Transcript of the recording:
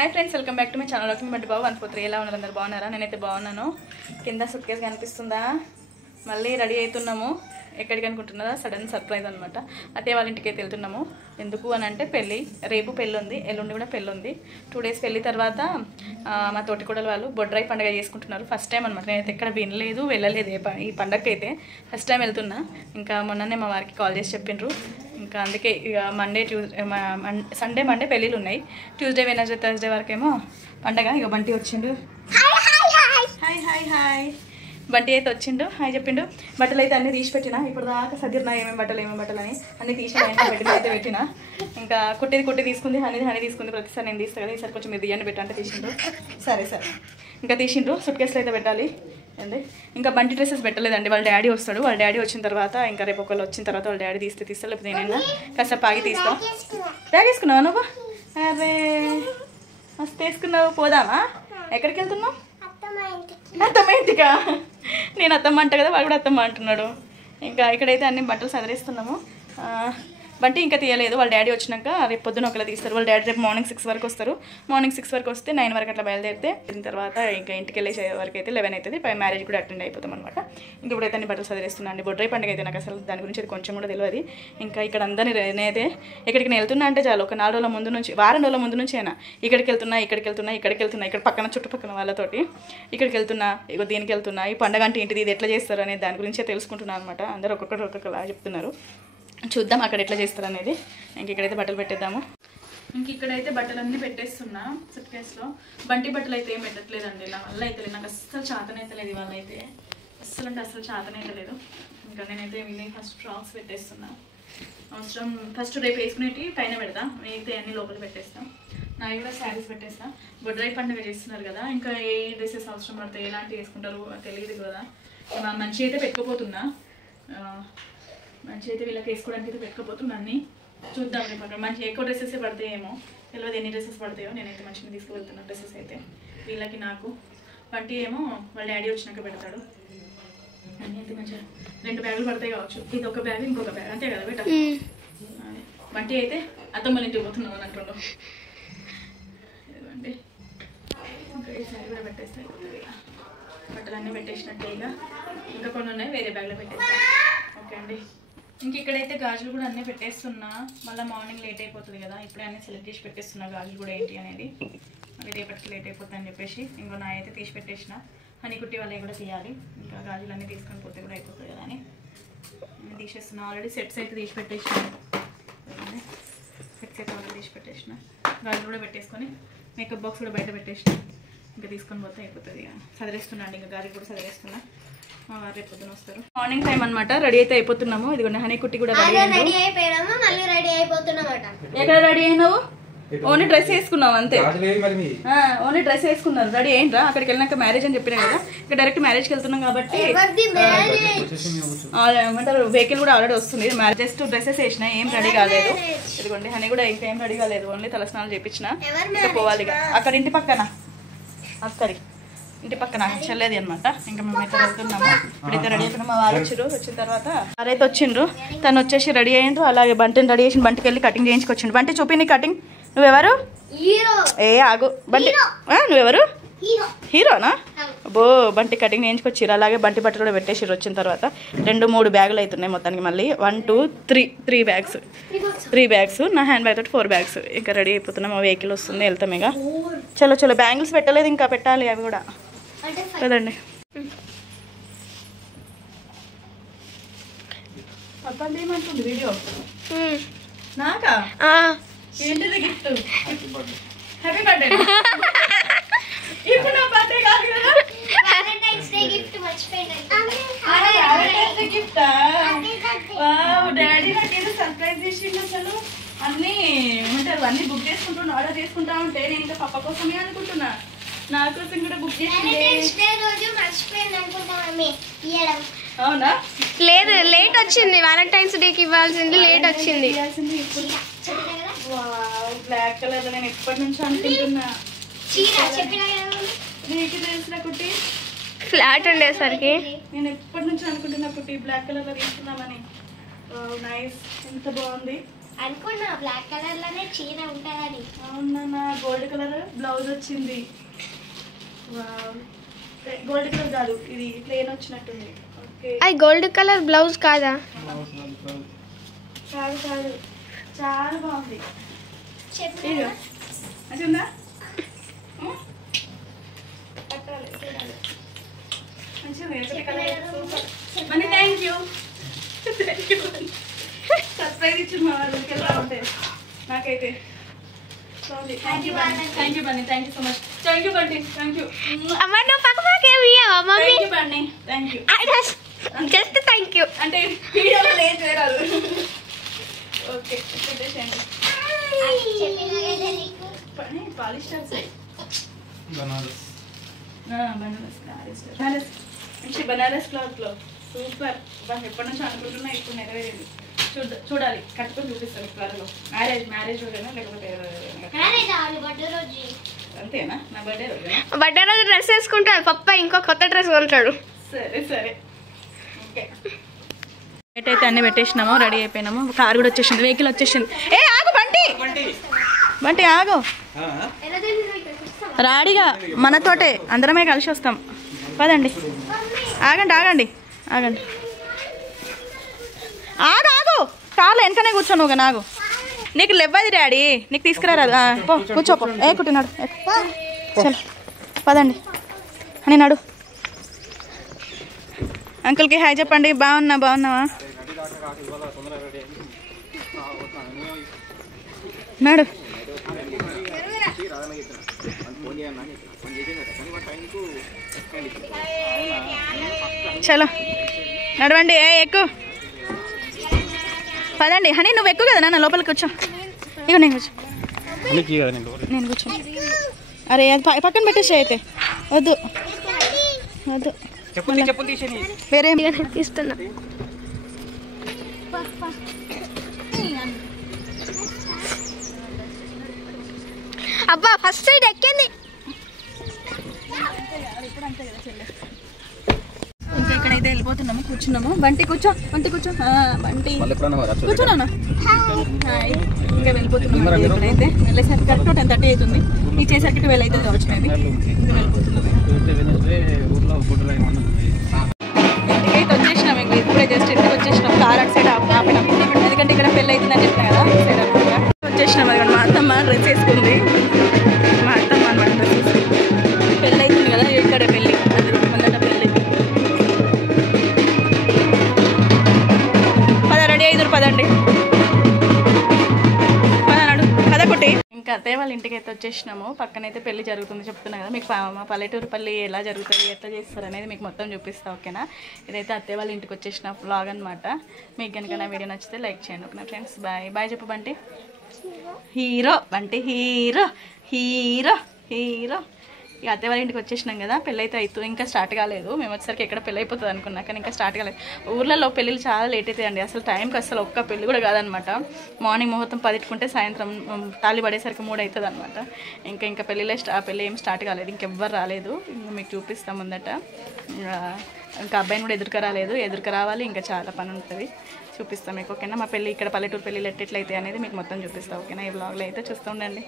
Hi friends, welcome back to my channel. మీ బట్టి బాబు 143 ఎలా ఉన్నారు? అందరు బాగున్నారా? నేనైతే బాగున్నాను. కింద సూట్ కేసు కనిపిస్తుందా? మళ్ళీ రెడీ అవుతున్నాము. ఎక్కడికి అనుకుంటున్నారా? సడన్ సర్ప్రైజ్ అనమాట. అదే వాళ్ళ ఇంటికి అయితే వెళ్తున్నాము. ఎందుకు అని అంటే పెళ్ళి, రేపు పెళ్ళి ఉంది, ఎల్లుండి కూడా పెళ్ళి ఉంది. 2 days పెళ్ళి తర్వాత మా తోటికోడలు వాళ్ళు బొడ్రాయి పండుగ చేసుకుంటున్నారు. ఫస్ట్ టైం అనమాట. నేనైతే ఎక్కడ వినలేదు, వెళ్ళలేదు ఈ పండగకి అయితే. ఫస్ట్ టైం వెళ్తున్నా. ఇంకా మొన్ననే మా వారికి కాల్ చేసి చెప్పిండ్రు. ఇంకా అందుకే ఇక సండే మండే పెళ్ళిళ్ళు ఉన్నాయి. ట్యూస్డే వెనస్డే థర్స్డే వరకేమో పండగ. ఇక బంటి వచ్చిండు. Hi hi hi. బంటి అయితే వచ్చిండు, హాయ్ చెప్పిండు. బట్టలు అయితే అన్నీ తీసి పెట్టినా. ఇప్పుడు దాకా సదిరినా ఏమేమి బట్టలు అని అన్నీ తీసి బట్టలు అయితే పెట్టినా. ఇంకా కుట్టి తీసుకుంది, హనీ తీసుకుంది. ప్రతిసారి నేను తీస్తాను కదా, ఈసారి కొంచెం మీరు తీయండి పెట్టంటే తీసిండ్రు. సరే ఇంకా తీసిండ్రు. సూట్ కేసులు అయితే పెట్టాలి అండి. ఇంకా బంటి డ్రెస్సెస్ పెట్టలేదండి. వాళ్ళ డాడీ వస్తాడు. వాళ్ళ డాడీ వచ్చిన తర్వాత, ఇంకా రేపు ఒకళ్ళు వచ్చిన తర్వాత వాళ్ళ డాడీ తీస్తాడు. లేకపోతే నేనైనా కాసేపు ఆగి తీస్తాం. బ్యాగ్ వేసుకున్నావా నువ్వు? అరే మస్తు వేసుకున్నావు. పోదామా? ఎక్కడికి వెళ్తున్నావు? అత్తమ్మ ఇంటికా? నేను అత్తమ్మ అంట కదా, వాడు కూడా అత్తమ్మ అంటున్నాడు. ఇంకా ఇక్కడైతే అన్ని బట్టలు సదరిస్తున్నాము. బంటి ఇంకా తీయలేదు. వాళ్ళ డాడీ వచ్చినాక రేపు పొద్దున ఒకలా తీస్తారు. వాళ్ళ డాడీ రేపు మార్నింగ్ 6 వరకు వస్తారు. మార్నింగ్ 6 వరకు వస్తే 9 వరకు అట్లా బయలుదేరితే దీని తర్వాత ఇంకా ఇంటికి వెళ్ళే వరకు అయితే 11 అవుతుంది. మ్యారేజ్ కూడా అటెండ్ అయిపోతాం అనమాట. ఇంక ఇప్పుడైతే అన్ని బట్టలు సదిరిస్తున్నాను అండి. బొడ్రాయి పండుగ అయితే నాకు అసలు దాని గురించి అది కొంచెం కూడా తెలియదు. ఇంకా ఇక్కడ అందరినీ నేనైతే ఎక్కడికి నేను వెళ్తున్నా అంటే చాలు ఒక 4 రోజుల ముందు నుంచి, వారం రోజుల ముందు నుంచి అయినా ఇక్కడికి వెళ్తున్నా ఇక్కడ పక్కన చుట్టుపక్కల వాళ్ళతోటి ఇక్కడికి వెళ్తున్నా, ఇగో దీనికి వెళ్తున్నా, ఈ పండుగ అంటే ఏంటిది, ఇది ఎట్లా చేస్తారు అనేది దాని గురించే తెలుసుకుంటున్నాను అనమాట. అందరూ ఒక్కొక్కలా చెప్తున్నారు. చూద్దాం అక్కడ ఎట్లా చేస్తారు అనేది. ఇంక ఇక్కడైతే బట్టలు పెట్టేద్దాము. ఇంక ఇక్కడైతే బట్టలన్నీ పెట్టేస్తున్నా సూట్ కేసులో. బంటి బట్టలు అయితే ఏం పెట్టట్లేదండి. నా వల్ల అయితే లేదు, నాకు అస్సలు చేతనైతే లేదు. ఇవాళ అయితే అస్సలు అంటే అస్సలు చేతనైతే లేదు. ఇంకా నేనైతే ఫస్ట్ ఫ్రాక్స్ పెట్టేస్తున్నా. అవసరం ఫస్ట్ రేపు వేసుకునేవి పైన పెడతా, అయితే అన్ని లోపల పెట్టేస్తాం. నాకు కూడా శారీస్ పెట్టేస్తా. బొడ్రాయి పండుగ చేస్తున్నారు కదా, ఇంకా ఏ డ్రెస్సెస్ అవసరం పడతాయి, ఎలాంటివి వేసుకుంటారు తెలియదు కదా. మంచి అయితే పెట్టుకోపోతున్నా. మంచి అయితే వీళ్ళకి వేసుకోవడానికి అయితే పెట్టుకోపోతున్నా. అన్నీ చూద్దాం రేపు. మంచి ఎక్కువ డ్రెస్సెస్ పడతాయేమో తెలియదు, ఎన్ని డ్రెస్సెస్ పడతాయో. నేనైతే మంచిగా తీసుకువెళ్తున్నా డ్రెస్సెస్ అయితే. వీళ్ళకి నాకు వంటి ఏమో వాళ్ళ డాడీ వచ్చినాక పెడతాడు. అన్నీ అయితే మంచిగా 2 బ్యాగులు పడతాయి కావచ్చు. ఇది ఒక బ్యాగ్, ఇంకొక బ్యాగ్, అంతే కదా బేట. వంటి అయితే అత్తమ్మల ఇంటికి పోతున్నాం అని అంటుండు. ఇదిగోండి. ఇంకా ఈ సారీ కూడా పెట్టేస్తాయి. బట్టలన్నీ పెట్టేసినట్టే. ఇంకా కొన్ని ఉన్నాయి, వేరే బ్యాగ్లో పెట్టేస్తాను. ఓకే అండి. ఇంక ఇక్కడైతే గాజులు కూడా అన్నీ పెట్టేస్తున్నా. మళ్ళీ మార్నింగ్ లేట్ అయిపోతుంది కదా, ఇప్పుడే అన్నీ సెలెక్ట్ చేసి పెట్టేస్తున్నా గాజులు కూడా ఏంటి అనేది. మళ్ళీ రేపటికి లేట్ అయిపోతుంది అని చెప్పేసి ఇంకో నా అయితే తీసి పెట్టేసిన. హనీ కుట్టి వాళ్ళవి కూడా తీయాలి. ఇంకా గాజులు అన్నీ తీసుకొని పోతే కూడా అయిపోతుంది కదా అని నేను తీసేస్తున్నా. ఆల్రెడీ సెట్స్ అయితే తీసి పెట్టేసిన. సెట్స్ అయితే ఆల్రెడీ తీసి పెట్టేసిన. గాజులు కూడా పెట్టేసుకొని మేకప్ బాక్స్ కూడా బయట పెట్టేసిన. ఇంకా తీసుకొని పోతే అయిపోతుంది. ఇక సదిరేస్తున్నాండి. ఇంకా గాజులు కూడా సదిరేస్తున్నా. రేపు పొద్దున వస్తారు. మార్నింగ్ టైం అనమాట. రెడీ అయితే అయిపోతున్నాము. ఇదిగోండి హనీ కుట్టి కూడా రెడీ అయిపోయాము. ఎక్కడ రెడీ అయినావు? ఓన్లీ డ్రెస్ వేసుకున్నావు అంతే. ఓన్లీ డ్రెస్ వేసుకున్నారు, రెడీ అయిండ్రా. అక్కడికి వెళ్ళినాక మ్యారేజ్ అని చెప్పినా కదా, ఇక్కడ డైరెక్ట్ మ్యారేజ్కి వెళ్తున్నాం కాబట్టి ఏమంటారు వెహికల్ కూడా ఆల్రెడీ వస్తుంది. మ్యారేజ్ జస్ట్ డ్రెస్సెస్ వేసిన, ఏం రెడీ కాలేదు. ఇదిగోండి హనీ కూడా ఇంకేం రెడీ కాలేదు, ఓన్లీ తలస్నానం చేయించిన. ఇంకా పోవాలి ఇక. అక్కడ ఇంటి పక్కన ఇంటి పక్కన చెల్లేది అనమాట. ఇంకా మేమైతే వెళ్తున్నాము. ఇప్పుడైతే రెడీ అయిపోయినా. మా వారు వచ్చిన తర్వాత వారైతే వచ్చిండ్రు. తను వచ్చేసి రెడీ అయ్యిండ్రు. అలాగే బంటిని రెడీ చేసి బంటికి వెళ్ళి కటింగ్ చేయించుకొచ్చిండు. బంటి చూపి నీ కటింగ్. నువ్వెవరు? ఆగు బంటి. నువ్వెవరు? హీరోనా? అబ్బో. బంటి కటింగ్ చేయించుకొచ్చిర్రు. అలాగే బంటి బట్టలు కూడా పెట్టేసిర్రు. వచ్చిన తర్వాత 2-3 బ్యాగులు అవుతున్నాయి మొత్తానికి. మళ్ళీ 1 2 3 బ్యాగ్స్, 3 బ్యాగ్స్. నా హ్యాండ్ బ్యాగ్ తోటి 4 బ్యాగ్స్. ఇంకా రెడీ అయిపోతున్నాం. మా వెహికల్ వస్తుంది, వెళ్తాం ఇక. చలో బ్యాంగిల్స్ పెట్టలేదు, ఇంకా పెట్టాలి అవి కూడా కదండి. అబ్బాయి ఏమంటుంది వీడియో నాకా? ఏంటిది గిఫ్ట్? Happy birthday. ఇప్పుడు నా బర్త్డే కాదు కదా, గిఫ్టా? డాడీ నాకు ఏదో సర్ప్రైజ్ చేసిండు. అసలు అన్నీ ఏమంటారు, అన్నీ బుక్ చేసుకుంటున్నా, ఆర్డర్ చేసుకుంటా ఉంటే నేను ఇంకా పప్ప కోసమే అనుకుంటున్నా. నా కోసం కూడా బుక్ చేసింది. అవునా? లేదు, లేట్ వచ్చింది. వ్యాలంటైన్స్ డేకి ఇవ్వాల్సింది లేట్ వచ్చింది. బ్లాక్ కలర్ నేను ఎప్పటి నుంచి అనుకుంటున్నా. నీకు తెలిసిన కుట్టి ఫ్లాట్ ఉండేసరికి నేను ఎప్పటి నుంచి అనుకుంటున్నా కుట్టి బ్లాక్ కలర్ లో తీసుకుందామని. నైస్, ఎంత బాగుంది. అనుకున్నా బ్లాక్ కలర్ లోనే చీర ఉంటుందని. అవునా, గోల్డ్ కలర్ బ్లౌజ్ వచ్చింది. గోల్డ్ కలర్ కాదు, ఇది ప్లేన్ వచ్చినట్టుంది. ఓకే, అది గోల్డ్ కలర్ బ్లౌజ్ కాదా? కాదు కాదు, చాలా బాగుంది. చెప్పు ఇదిగో, మంచిగుందా? పట్టాలి, చూడాలి. మంచిగా ఉంది కలర్, సూపర్. మనీ థ్యాంక్ యూ, సర్ప్రైజ్ ఇచ్చింది మా వాళ్ళు ఇంకెలా ఉంటే నాకైతే. Thank you Bunny, thank you Bunny, thank you so much. Thank you Bunny, thank you. అమ్మ నువ్వు పక్క పక్కేమి mummy? Thank you Bunny, thank you. Just thank you అంటే వీడియోలో లేదు చేయరాదు. ఓకే, పెట్టేసేయండి. చెప్పినా కదా నీకు. పని పాలిస్టర్స్, బనారస్ మంచి బనారస్ క్లాత్లో సూపర్. ఎప్పటి నుంచో అనుకుంటున్నా, ఇప్పుడు నెరవేరేది. చూడాలి, కట్టుకొని చూపిస్తాను త్వరలో. మ్యారేజ్ రోజేనా లేకపోతే మ్యారేజ్ అవ్వాలి బర్త్డే రోజు. అంతేనా? నా బర్త్డే రోజేనా? బర్త్డే రోజు డ్రెస్ వేసుకుంటాడు పప్ప, ఇంకో కొత్త డ్రెస్ కొంటాడు. సరే సరే, ఓకే. అయితే అన్నీ పెట్టేసినాము, రెడీ అయిపోయినాము. కార్ కూడా వచ్చేసింది, వెహికల్ వచ్చేసింది. ఏ ఆగు బంటి, బంటి ఆగు. రాడిగా మనతోటే అందరమే కలిసి వస్తాం. పదండి, ఆగండి ఆగండి ఆగండి, ఆగు ఆగు. కార్లో వెనకనే కూర్చోను నువ్వు, నాగు. నీకు లేవ్వది డాడీ, నీకు తీసుకురారాదు. పో కూర్చోపో. ఏ కుట్టినాడు, చలో పదండి అని నాడు. అంకుల్కి హాయ్ చెప్పండి. బాగున్నావా? నాడు. చలో నడవండి. ఎక్కు, పదండి. హనీ నువ్వు ఎక్కువ కదా, నా లోపలికి కూర్చో. ఇగో నేను కూర్చో, నేను కూర్చో. అరే అది పక్కన పెట్టేసి. అయితే వద్దు వద్దు, వేరే తీస్తున్నా. అబ్బా ఫస్ట్ సైడ్ ఎక్కింది. ఇంకా ఇక్కడైతే వెళ్ళిపోతున్నాము, కూర్చున్నాము. బంటి కూర్చో, బంటి కూర్చో, బంటి కూర్చోనా. ఇంకా వెళ్ళిపోతున్నాము. ఇక్కడైతే వెళ్ళేసరికి కరెక్ట్ 10:30 అవుతుంది. ఇచ్చేసరికి 12 అవుతుంది కావచ్చు. మేబీ ఇంకా వెళ్ళిపోతున్నాము. ఇంటికైతే వచ్చేసినాం. ఇంకా ఇప్పుడే జస్ట్ ఇంటికి వచ్చేసినాం. కార్ అటు సైడ్ ఆపినాం, ఎందుకంటే ఇక్కడ పెళ్ళి అవుతుందని చెప్పినా కదా. సైడ్ అనమాట వచ్చేసినాం. అది మా అత్తమ్మ డ్రెస్ వేసుకుంది. మా అత్తమ్మ అనమాట డ్రెస్ వేసుకుంది. పెళ్ళి అవుతుంది కదా, ఇక్కడ పెళ్ళి, అది ముందట పెళ్ళి. రెడీ అయిదురు, పదండి పదనాడు పదకొట్టి. ఇంకా అత్తయ్య వాళ్ళ ఇంటికి అయితే వచ్చేసినాము. పక్కనైతే పెళ్లి జరుగుతుంది చెప్తున్నా కదా మీకు. మా పల్లెటూరు పల్లి ఎలా జరుగుతుంది, ఎట్లా చేస్తారు అనేది మీకు మొత్తం చూపిస్తా. ఓకేనా? ఇదైతే అత్తయ్య వాళ్ళ ఇంటికి వచ్చేసిన వ్లాగ్ అనమాట. మీకు కనుక నా వీడియో నచ్చితే లైక్ చేయండి. ఓకేనా ఫ్రెండ్స్? బాయ్ బాయ్ చెప్పు Bunty. Hero Bunty, hero hero hero. ఇక అత్తయ్య వాళ్ళ ఇంటికి వచ్చేసినాం కదా. పెళ్ళి అయితే అవుతుంది, ఇంకా స్టార్ట్ కాలేదు. మేము వచ్చేసరికి ఎక్కడ పెళ్ళి అయిపోతుంది అనుకున్నా, కానీ ఇంకా స్టార్ట్ కాలేదు. ఊర్లలో పెళ్ళిళ్ళు చాలా లేట్ అవుతాయండి. అసలు టైంకి అసలు ఒక్క పెళ్ళి కూడా కాదనమాట. మార్నింగ్ ముహూర్తం 10కుంటే సాయంత్రం తాళి పడేసరికి 3 అవుతుంది అనమాట. ఇంకా పెళ్ళి ఏం స్టార్ట్ కాలేదు, ఇంకెవ్వరు రాలేదు. ఇంకా మీకు చూపిస్తాం ముందట. ఇంకా అబ్బాయిని కూడా ఎదురుకు రావాలి. ఇంకా చాలా పని ఉంటుంది, చూపిస్తాం మీకు. ఓకేనా? మా పెళ్ళి ఇక్కడ పల్లెటూరు పెళ్ళిళ్ళు ఎట్లయితే అనేది మీకు మొత్తం చూపిస్తాం. ఓకేనా? ఈ వ్లాగ్లో అయితే చూస్తూ ఉండండి.